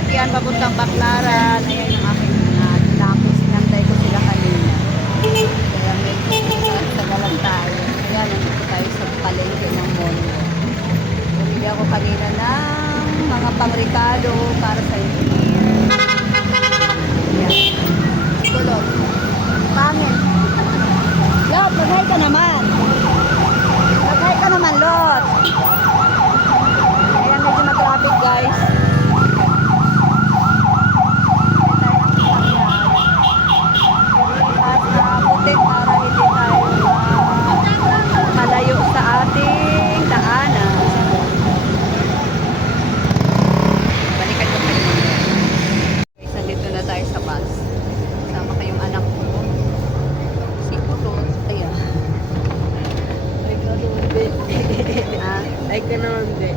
sasakyan papuntang Baclaran. Ayan yung aking tinapos. Sinantay ko sila kanina. Kaya medyo tagalan tayo. Ayan, nandito tayo sa palengke ng Mondo. Bumili ako kanina ng mga pangrekado para sa engineer. Ayan. Kulot. Pangit. Lot, mag-hi ka naman. Mag-hi ka naman, Lot. Ayan, medyo na-traffic, guys. Para hindi tayo malayo sa ating daanan. Balikan ko kayo. Guys, nandito na tayo sa bus. Sama kayong anak ko. Si Kulot. Ayan. Ay ka naman, be. Ay ka naman, be.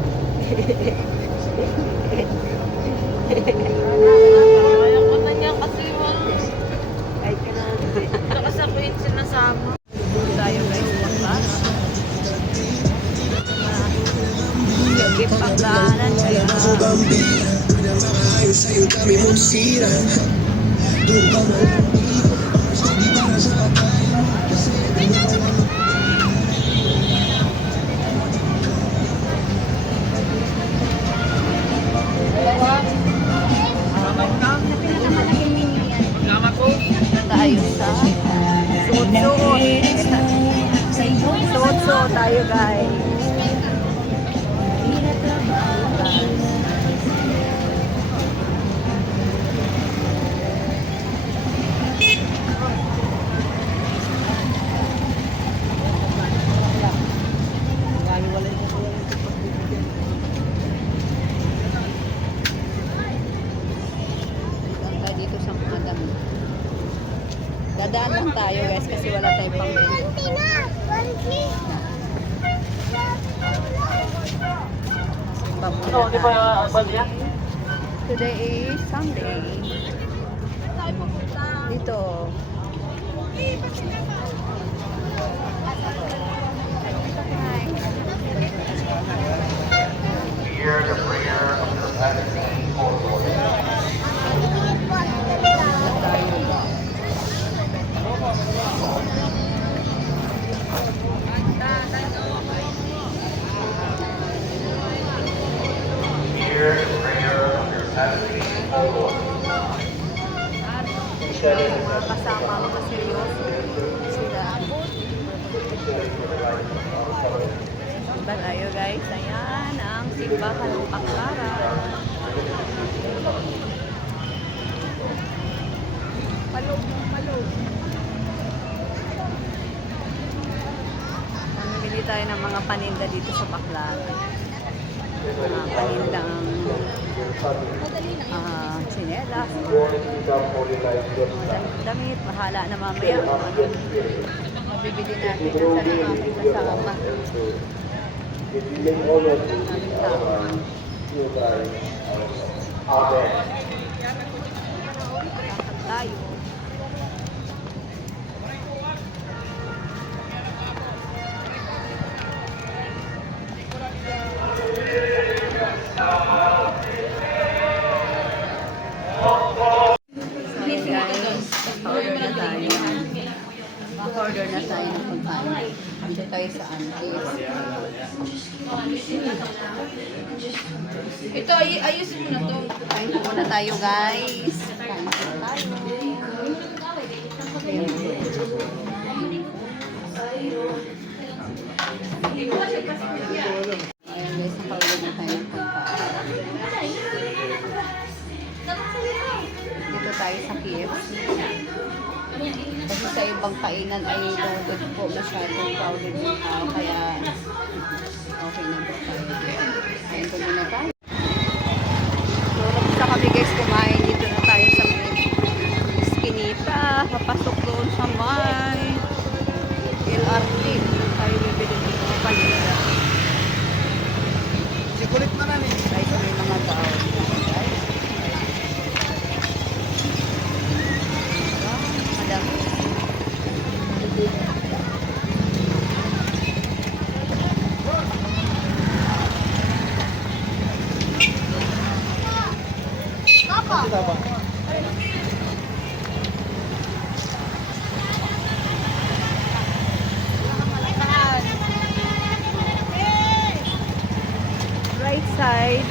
Ayaw ko na niya kasi Ay ka naman, be. nakasabihin sinasama. Tayo guys, pagkas. Lagi pagdaanan kaya. Tayo sa suot-suot tayo guys. Dito sa mga dami. Dadaan lang tayo guys kasi wala tayong pambili. Today is Sunday. Dito. Hear the prayer of the Trinity, O Lord. Hear the prayer of your Trinity, O Lord. Mga kasama ko seryoso. Sila. Simba tayo guys. Ayan ang simbahan ng Baclaran. Palog. Namimili tayo ng mga paninda dito sa Baclaran. Panindang sinelas, damit, mahala na mamaya kung ano mabibili natin sa aming kasama. Tayo. Order na tayo ng pagkain. Dito tayo sa Antis. Ito, ayusin mo na to. Kain po muna tayo guys. Kain po tayo. Ayan guys, nakaulog na tayo ng pagkain. Dito tayo sa KFC. Kasi sa ibang kainan ay loaded po masyadong crowded kaya okay na po tayo. Kain po muna tayo. So, napisa kami guys kumain. Dito na tayo sa may Eskinita. Papasok doon sa may LRT. Doon tayo bibili ng mga paninda. Sikulit na na eh. Tayo sa may mga tao. Madami.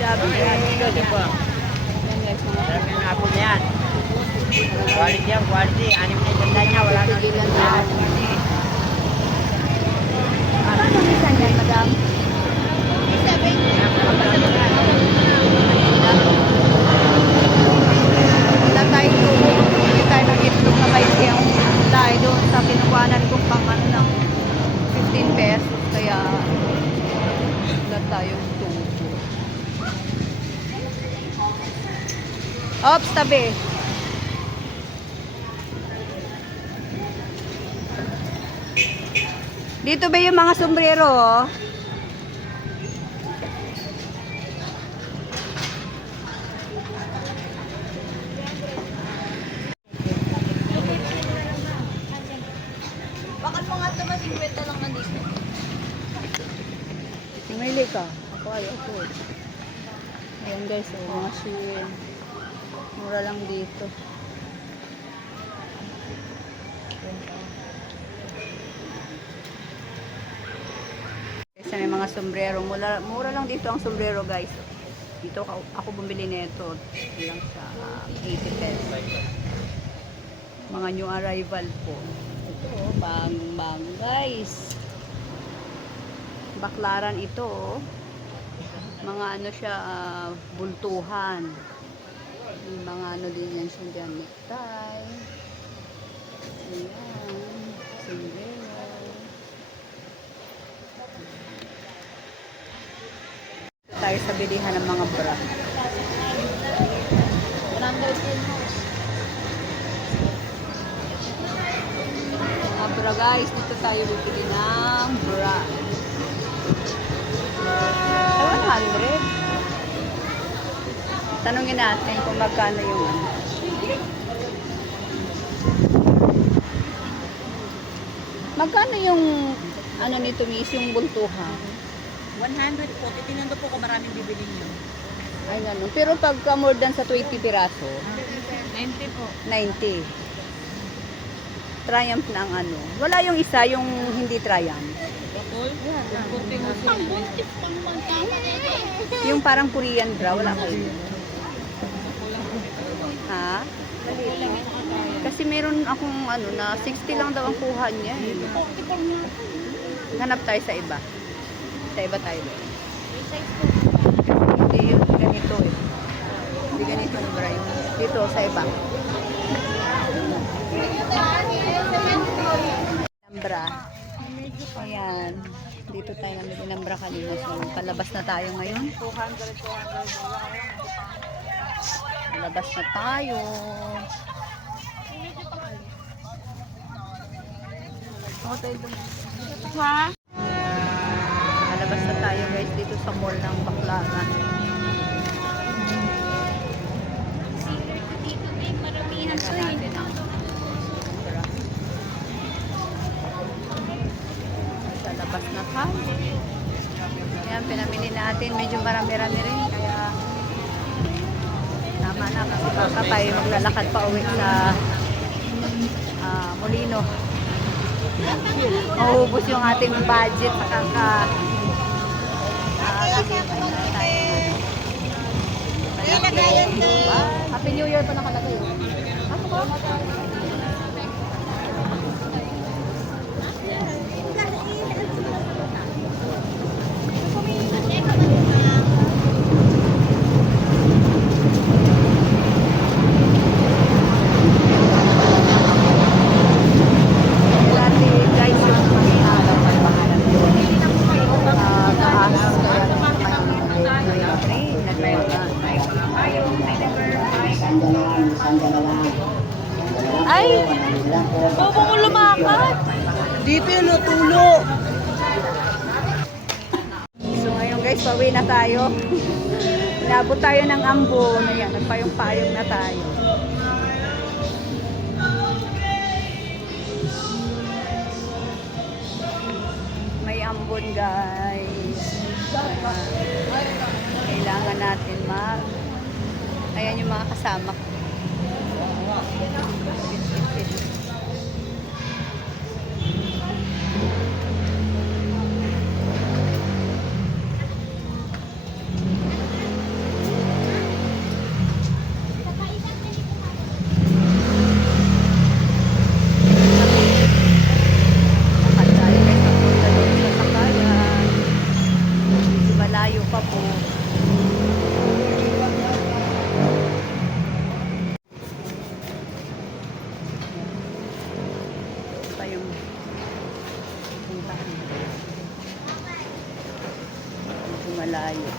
Sabi ko, Ito po. yan guys, mga Sarap yung apple na yan. Quality yan, quality. Anim na yung tanda niya, wala na pigilan na. Ano ang isang yan, madam? Wala tayong tubo. Hindi tayo ng itlog na may siyang tayo doon sa kinukuhanan kong pang ano ng 15 pesos. Kaya wala tayong tubo. Ops, tabi. Dito ba yung mga sombrero, oh? Bakit mo nga ito mas 50 lang nandito? Pumili ka. Ako ayaw ko. Ayan guys, oh, mga Shein. Mura lang dito. Kasi may mga sombrero. Mura lang dito ang sombrero guys. Dito ako bumili nito. Lang sa 80 pesos. Mga new arrival po. Ito, oh, bang guys. Baklaran ito, oh. Mga ano siya, bultuhan. May mga ano din yan siya dyan. Necktie. Ayan. Sombrero. Ito tayo sa bilihan ng mga bra. 100 din mo. Mga bra guys, dito tayo bibili ng bra. Ay, 100. Tanungin natin kung magkano yung ano. Magkano yung ano nito, miss, yung bultuhan? 100 po. Titingnan ko po kung maraming bibili niyo. Ay, ganun. Pero pagka more than sa 20 piraso, 90 po. 90. Triumph na ang ano. Wala yung isa, yung hindi Triumph. Bakol? Kunting usin. Yung parang Korean bra, wala kayo. Ha? Kasi meron akong ano na 60 lang daw ang kuha niya eh. Hanap tayo sa iba. Sa iba tayo. Hindi yun ganito eh. Hindi ganito ang bra yun. Dito sa iba. Nambra. Ayan. Dito tayo namili ng bra kanina. So, palabas na tayo ngayon. 200. Palabas na tayo. Ha? Palabas na tayo guys dito sa mall ng Baklaran. Maramihan Tingnan natin ang bra. Sa labas na tayo. Ayan, pinamili natin. Medyo marami-rami rin. Kaya tama na kasi baka tayo maglalakad pa uwi sa Molino. Mauubos yung ating budget sa kaka Happy New Year pa nakalagay. Ano ba? Dati guys yung mga pagbahalan doon. Taas ay! Bobo mo lumakad! Dito yung tulo. So ngayon guys, pauwi na tayo. Inabot tayo ng ambon. Ayan, nagpayong-payong na tayo. May ambon guys. Kailangan natin ayan yung mga kasama ko. malayo.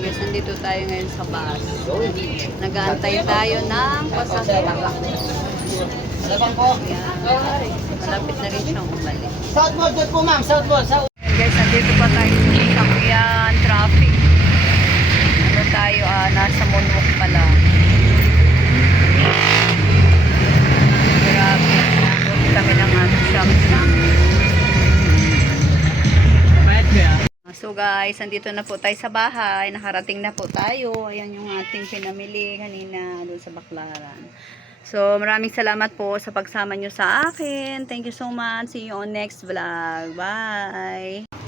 Guys, nandito tayo ngayon sa bus. Nag-aantay tayo ng pasahero. Ayan. Malapit na rin siyang umalis. Southbound doon po ma'am, southbound. Ayan guys, nandito pa tayo sa sakyan, traffic. Ano tayo, nasa Monwok pa lang. Grabe, nabot kami ng Shamsa. So guys, nandito na po tayo sa bahay. Nakarating na po tayo. Ayan yung ating pinamili kanina doon sa Baklaran. So, maraming salamat po sa pagsama nyo sa akin. Thank you so much. See you on next vlog. Bye!